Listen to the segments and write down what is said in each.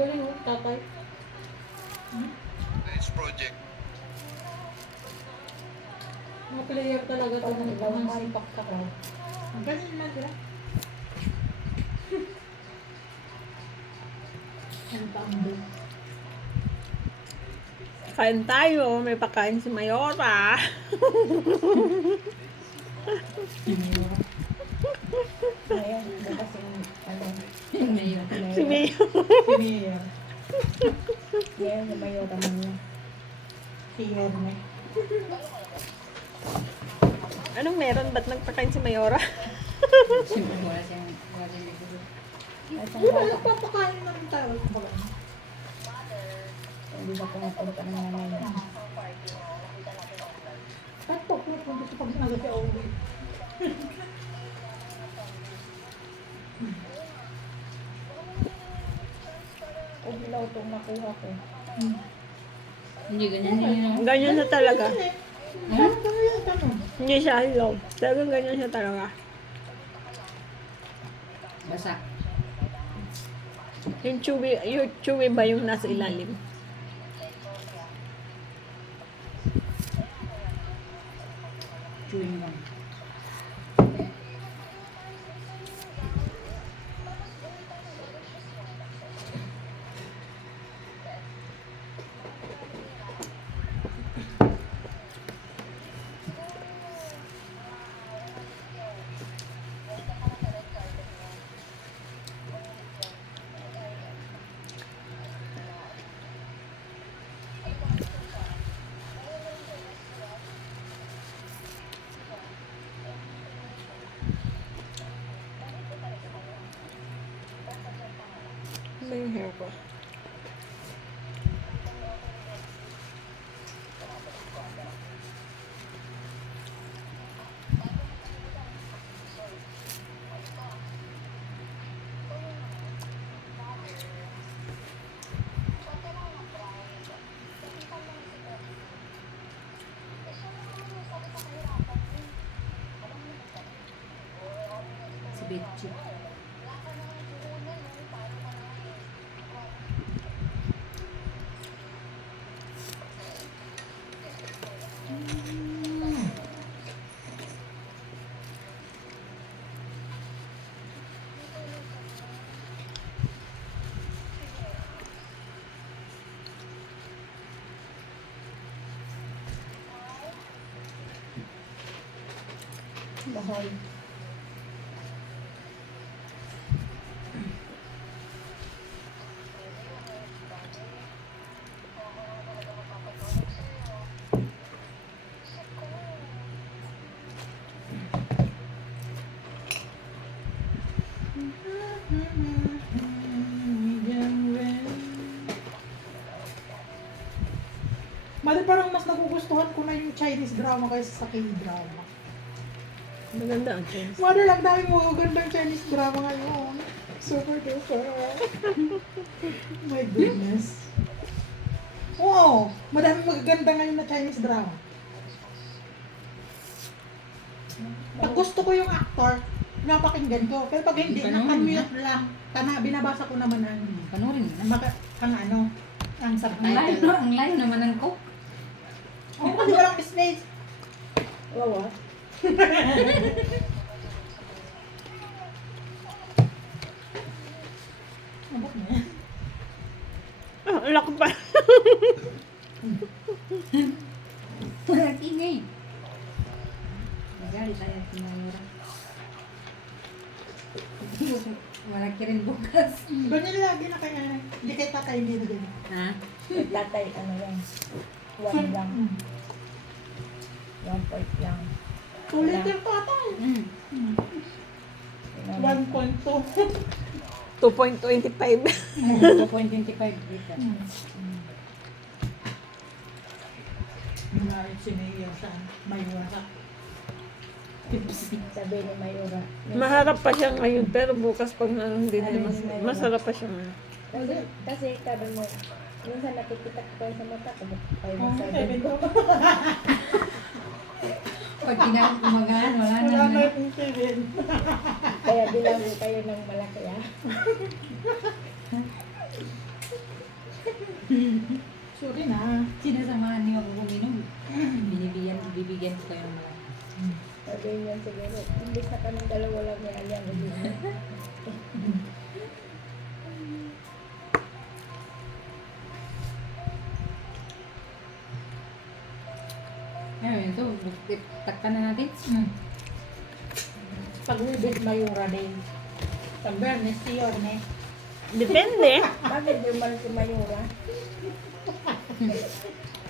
Galing mo, tatay. Next project. Mga player talaga ito. Mga sipak ka ka. Ganyan na sila. Ang tambo. Kain tayo. May pakain si Mayora. Ayan, bukas yung ano. Mayor. Si Mayo. Si Mayor. Ngayon, yung mayo naman niya. Si Yorme. Anong meron? Ba't nagpakain si Mayora? Siyempre wala siyang naguro. At Di ba, saka, nagpapakain na rin tayo. Kumbaga. hindi ba pumupunta ng nanay niya. Kahit po, kung gusto pag naga siya uwi. O bilaw itong nakuha ko. Hindi ganyan yun. Ganyan siya talaga. Kahit kami yung tanong. Hindi siya hilaw. Talagang ganyan siya talaga. Basa. Yung chewy ba yung nasa ilalim? Chewing gum. Ano ba yung hair ko? Si Betchy. Bahol. Mali, parang mas nagugustuhan ko na yung Chinese drama kaysa sa K-drama. Maganda ang chance. Mother, lang dami mo magandang Chinese drama ngayon. Super duper. My goodness. Oo, madami magaganda ngayon na Chinese drama. Pag gusto ko yung actor, napakinggan ko. Pero pag hindi, Ganun, nakamute lang. Binabasa ko naman ang, Panurin mo. ang ano, ang subtitle. Ang layo naman ng cook. Oo, kasi walang space. Wawa. Abot na yan. Ah, ang laki pa. Ingay. Magali tayo at Mayora. Malaki rin bukas. Ganyan lagi na kaya, hindi kay tatay hindi din. Ha? Tatay, ano yan? 1 lang. 1 point lang. 2 liter tatay. Mm. 1.2. 2.25. 2.25 dito. Lumarit si Mayor sa Mayora. Sabi ni Mayora. Maharap pa siya ngayon, pero bukas pag hindi na masarap pa siya ngayon. Kasi sabi mo, minsan nakikita ko kayo sa mata ko. Kayo Oh, sabi ko. Pag kinaumagaan, wala na. Wala na yung Kevin. Kaya bilang kayo ng malaki ah. Sorry na. Sinasamahan niyo ako uminom. Bibigyan ko kayo ng mga. Sabi niya siguro, imbis na kami dalawa lang may aliyang ulit. Ayun, ito. Takpan na natin. Pag-ubit mayura din. Sa Bernes, si Yorme. Depende. Bakit di man si Mayura?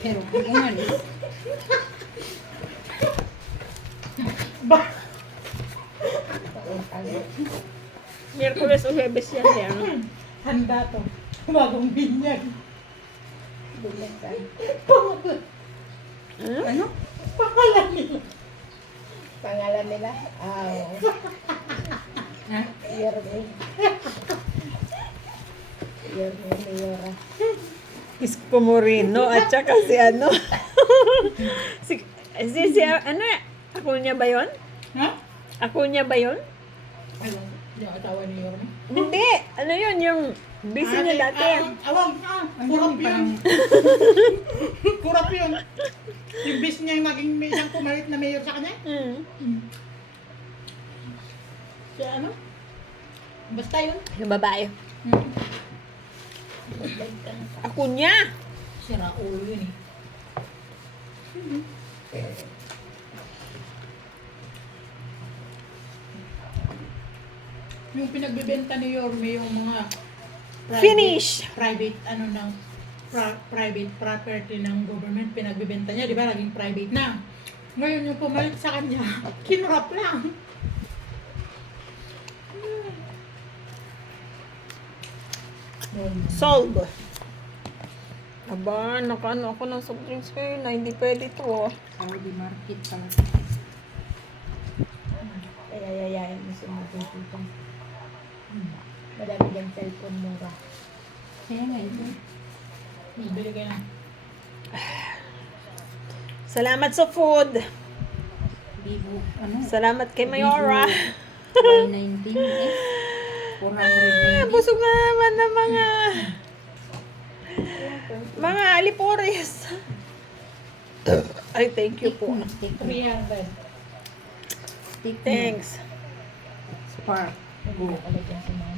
Pero kung umalis, Ba? Taon agad. Miyerkules o Huwebes yan eh. Ano? Handa to. Bagong binyag. Bumagkan. ano? Pangalan nila. Pangalan nila? Ha? Yorme. Yorme Mayura. Isko Moreno at saka si ano. si ano ako niya ba yun? Ha? Ako niya ba yun? Ayun. Yung asawa ni Yorme. Hindi. Ano yun? Yung busy niya dati. Awang. Kurap yun. Kurap yun. Yung bis niya yung naging may isang pumalit na mayor sa kanya. Si ano? Basta yun. Yung babae. Ako niya. Sira ulo yun eh. Yung pinagbebenta ni Yorme yung mga Finish. private ano ng private property ng government pinagbebenta niya, di ba? Naging private na. Ngayon yung pumalit sa kanya, kinurap lang. Sold. Aba, nakano ako ng soft drinks kayo na hindi pwede to. Oh. Saudi market pala. Kaya yayain mo si Matututo. Madami dyan cellphone mura. Kaya nga ito. Bili ka na. Salamat sa food. Vivo, ano? Salamat kay Mayora. Y19 490. Busog na naman ng mga alipores. Ay, thank you po. Stick. 300. Stick. Thanks. Spark. Hindi na talaga si Mama.